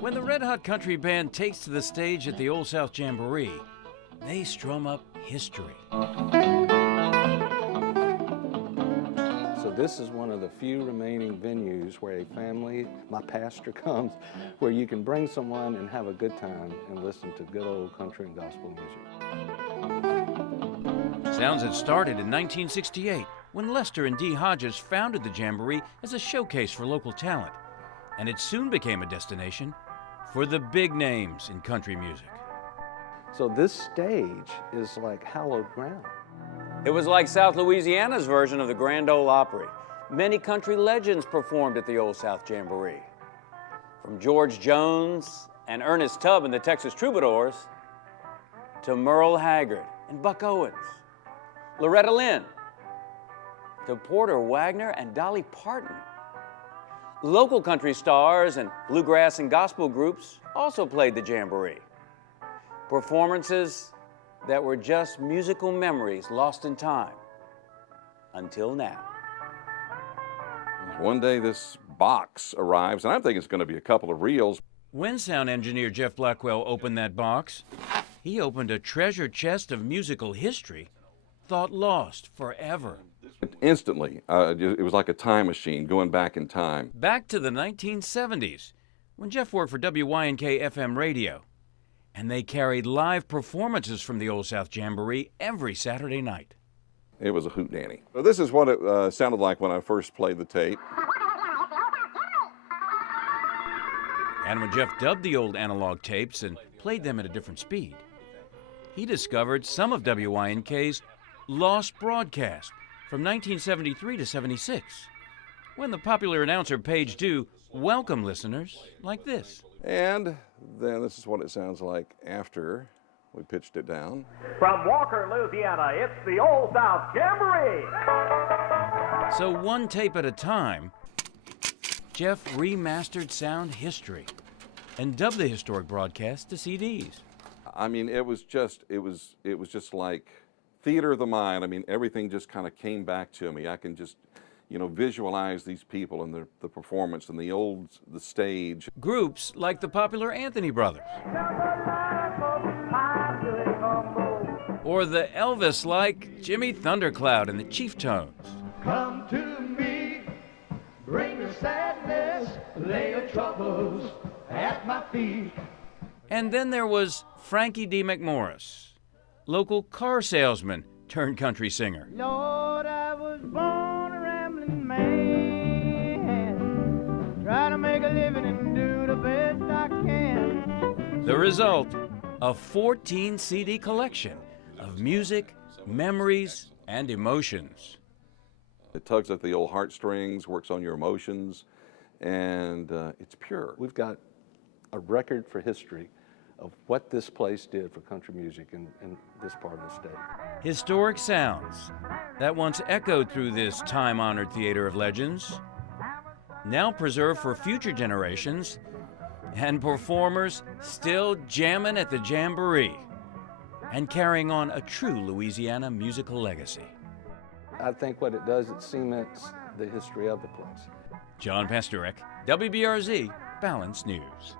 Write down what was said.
When the Red Hot Country Band takes to the stage at the Old South Jamboree, they strum up history. So this is one of the few remaining venues where a family, my pastor comes, where you can bring someone and have a good time and listen to good old country and gospel music. Sounds had started in 1968 when Lester and Dee Hodges founded the Jamboree as a showcase for local talent, and it soon became a destination for the big names in country music. So this stage is like hallowed ground. It was like South Louisiana's version of the Grand Ole Opry. Many country legends performed at the Old South Jamboree. From George Jones and Ernest Tubb and the Texas Troubadours to Merle Haggard and Buck Owens, Loretta Lynn, to Porter Wagner and Dolly Parton. Local country stars and bluegrass and gospel groups also played the Jamboree. Performances that were just musical memories lost in time until now. One day this box arrives, and I'm thinking it's going to be a couple of reels. When sound engineer Jeff Blackwell opened that box, he opened a treasure chest of musical history thought lost forever. Instantly, it was like a time machine going back in time. Back to the 1970s, when Jeff worked for WYNK FM radio, and they carried live performances from the Old South Jamboree every Saturday night. It was a hootenanny. So this is what it sounded like when I first played the tape. And when Jeff dubbed the old analog tapes and played them at a different speed, he discovered some of WYNK's lost broadcast from 1973 to 76, when the popular announcer Page Dew welcomed listeners like this. And then this is what it sounds like after we pitched it down. From Walker, Louisiana, it's the Old South Jamboree. So one tape at a time, Jeff remastered sound history and dubbed the historic broadcast to CDs. I mean, it was just like theater of the mind. I mean, everything just kind of came back to me. I can just, visualize these people and the performance and the stage. Groups like the popular Anthony Brothers, or the Elvis-like Jimmy Thundercloud and the Chief Tones. Come to me, bring your sadness, lay your troubles at my feet. And then there was Frankie D. McMorris, local car salesman turned country singer. Lord, I was born a rambling man, try to make a living and do the best I can. The result, a 14 CD collection of music, memories, and emotions. It tugs at the old heartstrings, works on your emotions, and it's pure. We've got a record for history of what this place did for country music in this part of the state. Historic sounds that once echoed through this time-honored theater of legends, now preserved for future generations, and performers still jamming at the Jamboree and carrying on a true Louisiana musical legacy. I think what it does, it cements the history of the place. John Pastorek, WBRZ, Balanced News.